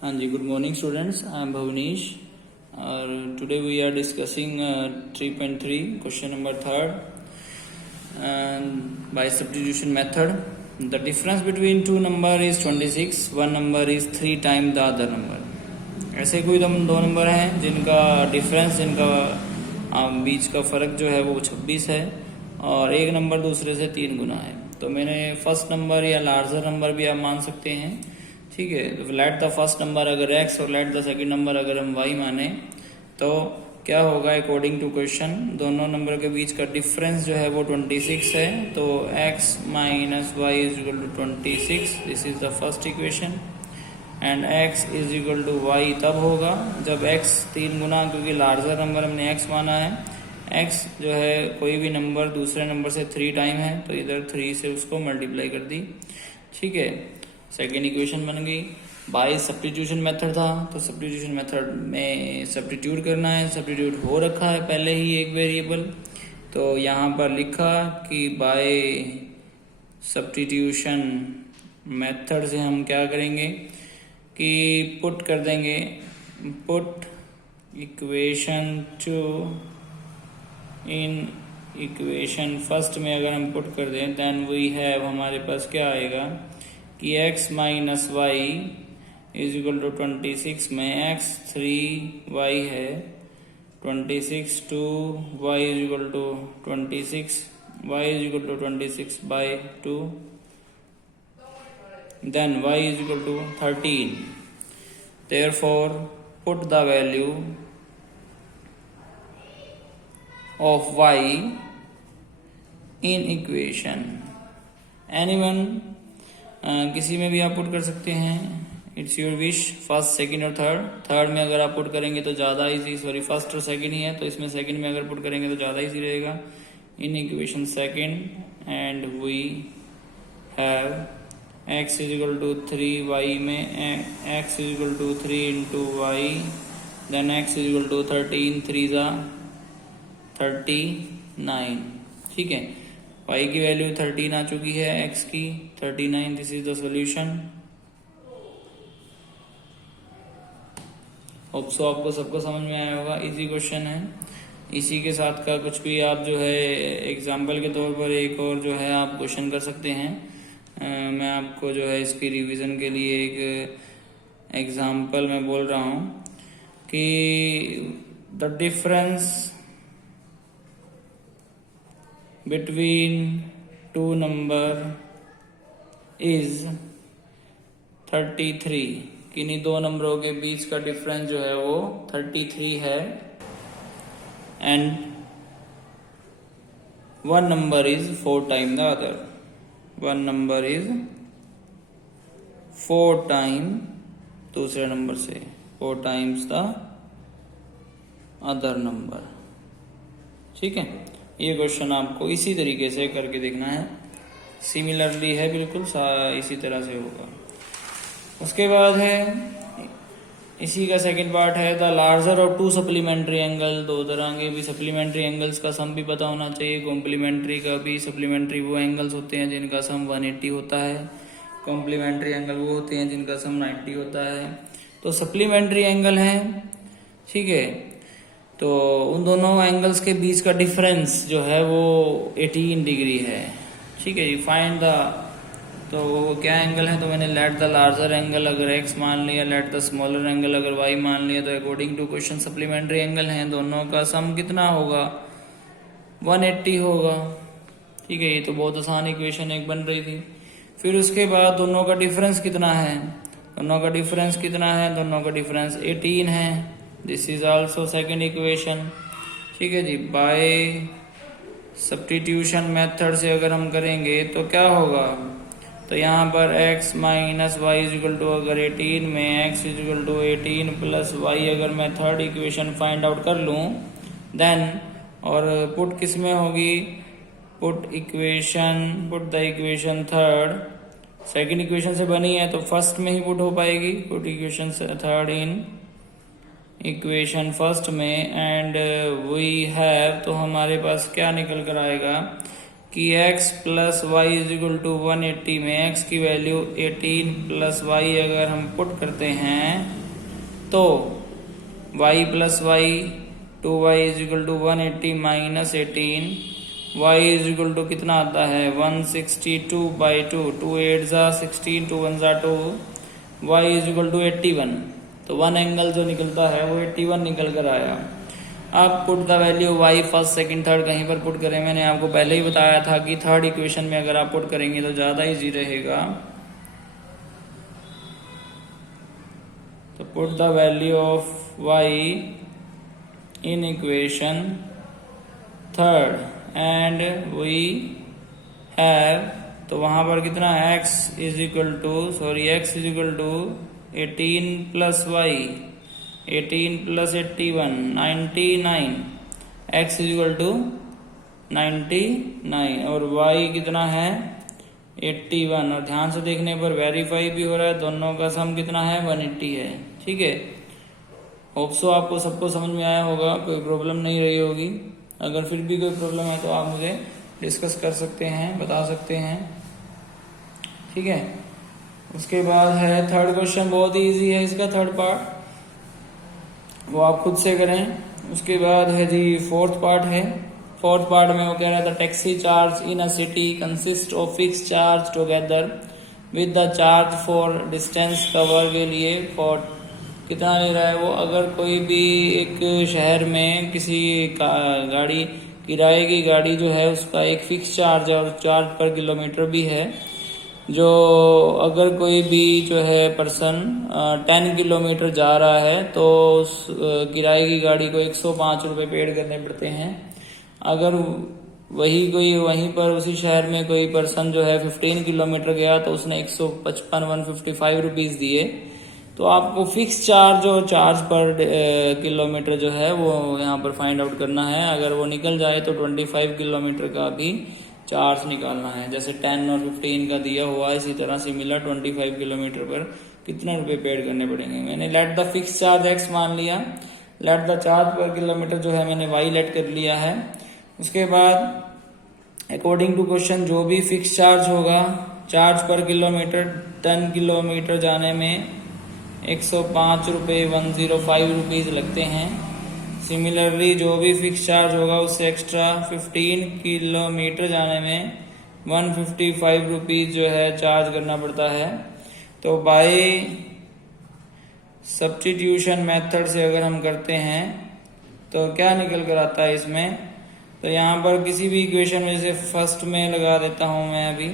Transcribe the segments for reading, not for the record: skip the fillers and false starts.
हाँ जी, good morning students. I am Bhavanish. Today we are discussing 3.3 question number 3rd and by substitution method. The difference between two number is 26. One number is 3 times the other number. ऐसे कोई दो number हैं जिनका difference बीच का फ़र्क जो है वो 26 है और एक नंबर दूसरे से 3 गुना है। तो मैंने फर्स्ट नंबर या लार्जर नंबर भी आप मान सकते हैं। ठीक है, तो लेट द फर्स्ट नंबर अगर x और लेट द सेकंड नंबर अगर हम y माने तो क्या होगा अकॉर्डिंग टू क्वेश्चन, दोनों नंबर के बीच का डिफरेंस जो है वो 26 है। तो x minus y is equal to 26, this is the first equation. And x is equal to y तब होगा जब x 3 गुना, क्योंकि लार्जर नंबर हमने x माना है, x जो है कोई भी नंबर दूसरे नंबर से 3 टाइम है तो इधर 3 से उसको मल्टीप्लाई कर दी। ठीक है, सेकेंड इक्वेशन बन गई। बाय सब्स्टिट्यूशन मेथड था तो सब्स्टिट्यूशन मेथड में सब्स्टिट्यूट करना है, सब्स्टिट्यूट हो रखा है पहले ही एक वेरिएबल, तो यहाँ पर लिखा कि बाय सब्स्टिट्यूशन मेथड से हम क्या करेंगे कि पुट कर देंगे, पुट इक्वेशन टू इन इक्वेशन फर्स्ट में अगर हम पुट कर दें देन वी हैव, हमारे पास क्या आएगा कि x minus y is equal to 26 में x 3y है, 26 two y is equal to 26, y is equal to 26 by 2, then y is equal to 13। Therefore put the value of y in equation any one, किसी में भी आप put कर सकते हैं, it's your wish. First, second और third में अगर आप पुट करेंगे तो ज़्यादा इजी, सॉरी फर्स्ट और सेकंड ही है तो इसमें सेकंड में अगर पुट करेंगे तो ज़्यादा इजी रहेगा। In equation second and we have x is equal to 3y में x is equal to 3 into y, then x is equal to 13, 3 ज़ा 39। ठीक है, y की वैल्यू 13 आ चुकी है, x की 39, this is the solution. Hope so आपको सबको समझ में आया होगा, इजी क्वेश्चन है। इसी के साथ का कुछ भी आप जो है एग्जाम्पल के तौर पर एक और जो है आप क्वेश्चन कर सकते हैं। मैं आपको जो है इसकी रिवीजन के लिए एक एग्जाम्पल में बोल रहा हूँ कि the difference between two number is 33, किन्हीं दो नंबरों के बीच का डिफरेंस जो है वो 33 है। And one number is 4 time the other, one number is 4 time दूसरे नंबर से, 4 टाइम्स द अदर नंबर। ठीक है, ये क्वेश्चन आपको इसी तरीके से करके देखना है, सिमिलरली है बिल्कुल इसी तरह से होगा। उसके बाद है इसी का सेकंड पार्ट है the larger of to supplementary angle. दो तरह के भी सप्लीमेंट्री एंगल्स का सम भी पता होना चाहिए, कॉम्प्लीमेंट्री का भी। सप्लीमेंट्री वो एंगल्स होते हैं जिनका सम 180 होता है, कॉम्प्लीमेंट्री एंगल वो होते हैं जिनका सम 90 होता है। तो सप्लीमेंट्री एंगल है, ठीक है, तो उन दोनों एंगल्स के बीच का डिफरेंस जो है वो 18 डिग्री है। ठीक है जी, फाइंड द, तो वो क्या एंगल है, तो मैंने लेट द लार्जर एंगल अगर x मान लिया, लेट द स्मॉलर एंगल अगर y मान लिया, तो according to question supplementary angle हैं, दोनों का सम कितना होगा 180 होगा। ठीक है, ये तो बहुत आसान इक्वेशन एक बन रही थी। फिर उसके बाद दोनों का डिफरेंस कितना है, दोनों का डिफरेंस कितना है, दोनों का डिफरेंस 18 है, this is also second equation. ठीक है जी, बाय सब्स्टिट्यूशन मेथड से अगर हम करेंगे तो क्या होगा, तो यहाँ पर x minus y is equal to अगर 18 में x is equal to 18 plus y अगर मैं थर्ड इक्वेशन फाइंड आउट कर लूँ देन, और पुट किस में होगी, put the equation third, second equation से बनी है तो फर्स्ट में ही पुट हो पाएगी, put equation third in equation first में। एंड वी हैव, तो हमारे पास क्या निकल कर आएगा कि x plus y is equal to 180 में x की वैल्यू 18 प्लस वाई अगर हम पुट करते हैं तो y plus y 2y is equal to 180 minus 18 y is equal to कितना आता है 162/2 2 8 जा 16 2 1 जा 2 y इज इक्वल टू 81। तो वन एंगल जो निकलता है वो 81 निकल कर आया। अब put the value y first second third कहीं पर पुट करें। मैंने आपको पहले ही बताया था कि थर्ड इक्वेशन में अगर आप पुट करेंगे तो ज़्यादा इजी रहेगा। तो put the value of y in equation third and we have, तो वहां पर कितना x is equal to 18 plus y 18 plus 81 99 x is equal to 99 और y कितना है 81। और ध्यान से देखने पर वेरीफाई भी हो रहा है, दोनों का सम कितना है 180 है। ठीक है, होप सो आपको सबको समझ में आया होगा, कोई प्रॉब्लम नहीं रही होगी। अगर फिर भी कोई प्रॉब्लम है तो आप मुझे डिस्कस कर सकते हैं, बता सकते हैं। ठीक है, उसके बाद है थर्ड क्वेश्चन, बहुत ही इजी है इसका थर्ड पार्ट, वो आप खुद से करें। उसके बाद है जी फोर्थ पार्ट है। फोर्थ पार्ट में वो कह रहा था taxi charge in a city consist of fix charge together with the charge for distance cover के लिए फॉर कितना ले रहा है वो। अगर कोई भी एक शहर में किसी गाड़ी किराए की गाड़ी जो है उसका एक फिक्स चार्ज है और चार्ज पर किलोमीटर भी है, जो अगर कोई भी जो है पर्सन 10 किलोमीटर जा रहा है तो उस किराए की गाड़ी को 105 रुपये पेड करने पड़ते हैं। अगर वहीं पर उसी शहर में कोई पर्सन जो है 15 किलोमीटर गया तो उसने 155 रुपीज दिए। तो आपको फिक्स चार्ज और चार्ज पर किलोमीटर जो है वो यहाँ पर फाइंड आउट करना है। अगर वो निकल जाए तो 25 किलोमीटर का भी चार्ज निकालना है। जैसे 10 और 15 का दिया हुआ है, इसी तरह सिमिलर 25 किलोमीटर पर कितने रुपए पेड करने पड़ेंगे। मैंने let the fix charge x मान लिया, लेट द चार्ज पर किलोमीटर जो है मैंने y लेट कर लिया है। उसके बाद अकॉर्डिंग टू क्वेश्चन जो भी फिक्स चार्ज होगा, चार्ज पर किलोमीटर 10 किलोमीटर जाने में 105 रुपये 105 रुपीज लगते हैं। सिमिलरली जो भी फिक्स चार्ज होगा उससे एक्स्ट्रा 15 किलोमीटर जाने में 155 रुपीज जो है चार्ज करना पड़ता है। तो बाय सब्स्टिट्यूशन मेथड से अगर हम करते हैं तो क्या निकल कर आता है इसमें। तो यहाँ पर किसी भी इक्वेशन में से फर्स्ट में लगा देता हूँ मैं अभी।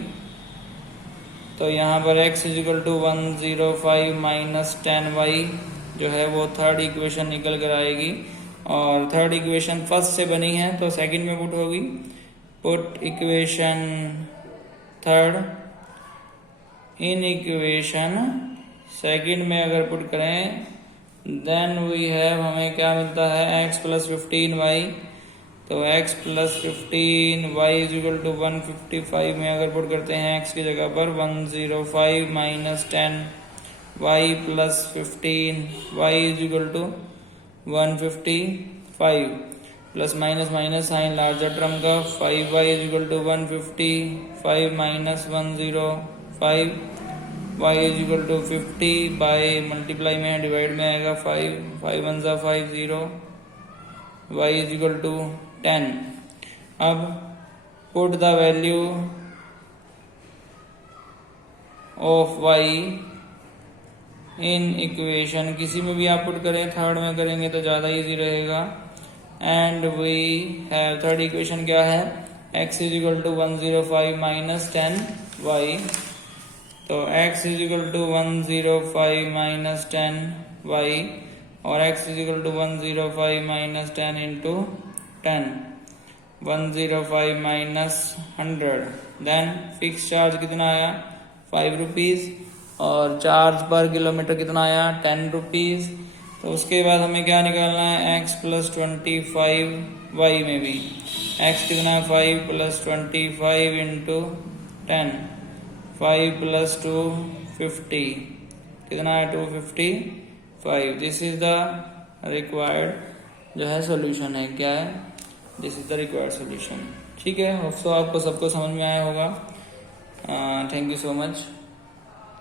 तो यहाँ पर x is equal to 105 minus 10y जो है वो थर्ड इक्वेशन निकल कर आएगी। और थर्ड इक्वेशन फर्स्ट से बनी है तो सेकंड में पुट होगी। Put equation third in equation second में अगर पुट करें देन वी हैव, हमें क्या मिलता है x प्लस 15y। तो x plus 15y is equal to 155 में अगर पुट करते हैं x की जगह पर 105 minus 10y plus 15y is equal to 155 plus minus minus sign larger term का 5y is equal to 155 minus 105 y is equal to 50 by multiply में divide में आएगा 5 1 जा 5 0 y इज इक्वल टू 10। अब put the value of y in equation, किसी में भी आप पुट करें, थर्ड में करेंगे तो ज़्यादा इजी रहेगा। And we have third equation क्या है, x is equal to 105 minus 10y। तो x is equal to 105 minus 10y और x is equal to 105 minus 10 into 10, 105 minus 100। Then fix charge कितना आया 5 रुपीज और चार्ज पर किलोमीटर कितना आया 10 रुपीज। तो उसके बाद हमें क्या निकालना है x प्लस 25y में भी x कितना है 5 प्लस 25 इंटू 10, 5 प्लस 2 50 कितना है 255। दिस इज द रिक्वायर्ड जो है सोल्यूशन है, क्या है, this is the required solution. ठीक है, होप सो आपको सबको समझ में आया होगा। Thank you so much.